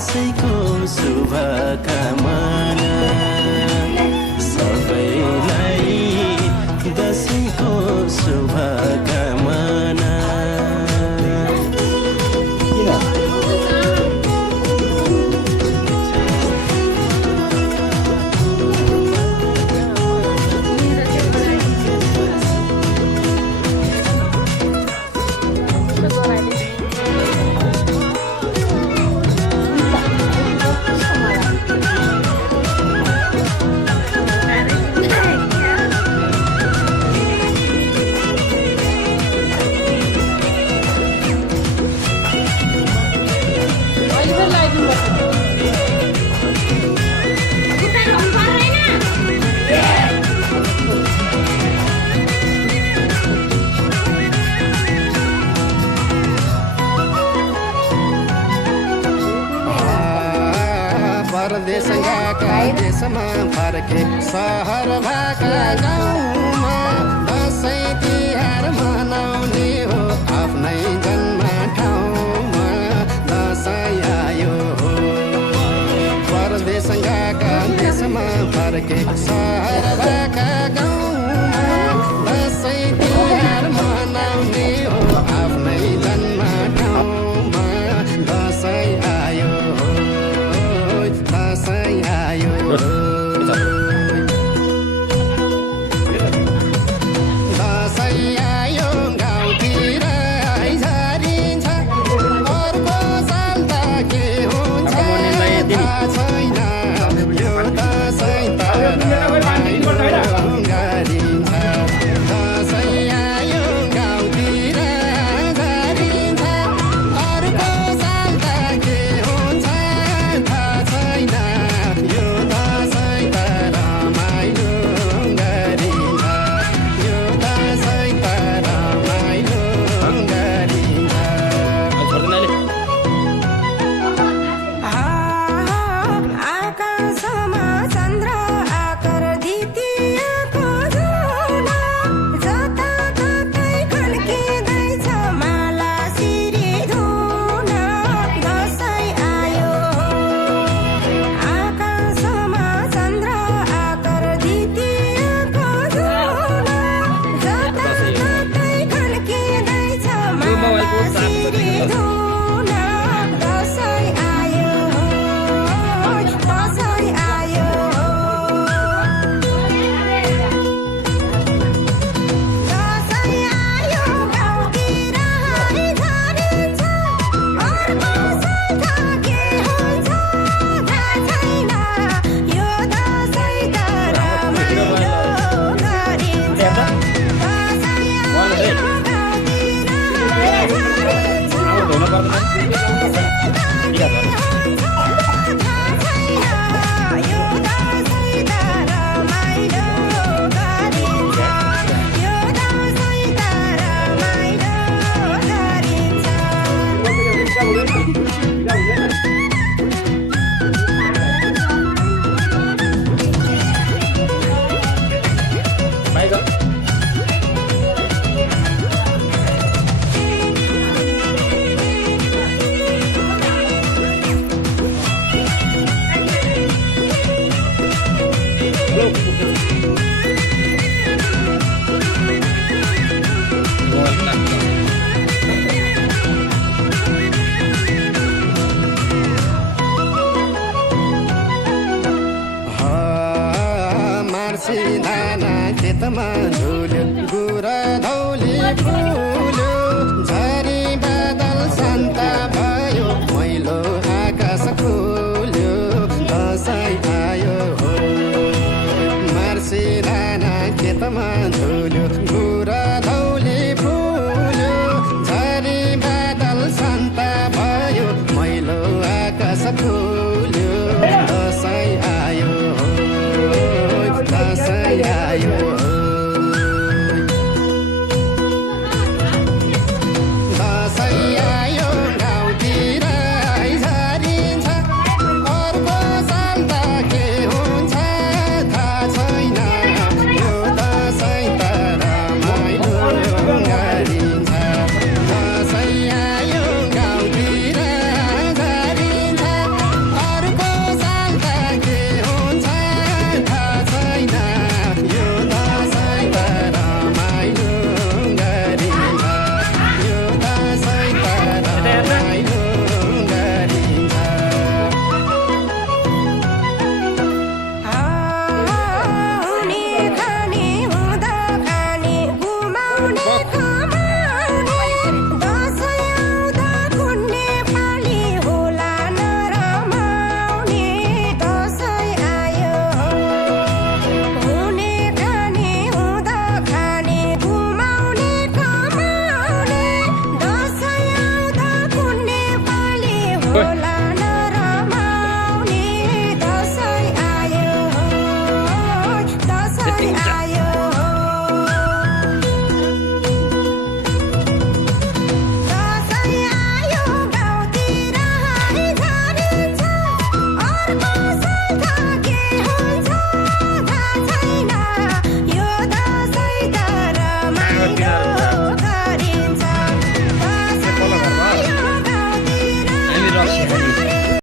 दसैँको शुभकामना सबैलाई दसैँको शुभकामना। परदेश गएका देशमा फर्के सहर भएका गाउँमा दसैँ तिहार मनाउने हो आफ्नै जन्म ठाउँमा दसैँ आयो हो। परदेश गएका देशमा फर्के सहर भएका गाउँमा दसैँ तिहार मनाउने हो आफ्नै जन्म ठाउँमा दसैँ आयो हो। दसैँ आयो दसैँ आयो गाउँतिर झरिन्छ अर्को साल त के हुन्छ थाहा छैन यो दसैँ त रमाइलो गरिन्छ। दसैँ आयो गाउँतिर झरिन्छ अर्को साल त के हुन्छ थाहा छैन यो दसैँ त रमाइलो गरिन्छ। यो दसैँ त रमाइलो गरिन्छ। आकाशमा चन्द्र आकार द्वितीयको झुला जताततै खन्किँदैछ माला सिरी धुन दसैँ आयो। आकाशमा चन्द्र आकार द्वितीयको झुला जताततै खन्किँदैछ माला सिरी धुन दसैँ आयो। दसैँ आयो। दसैँ आयो गाउँतिर हरि झरिन्छ अर्को साल त के हुन्छ थाहा छैन यो दसैँ त रमाइलो गरिन्छ। दसैँ आयो गाउँतिर हरि झरिन्छ अर्को साल त के हुन्छ थाहा छैन यो दसैँ त रमाइलो गरिन्छ। यो दसैँ त रमाइलो गरिन्छ। मार्सी धाना खेतमा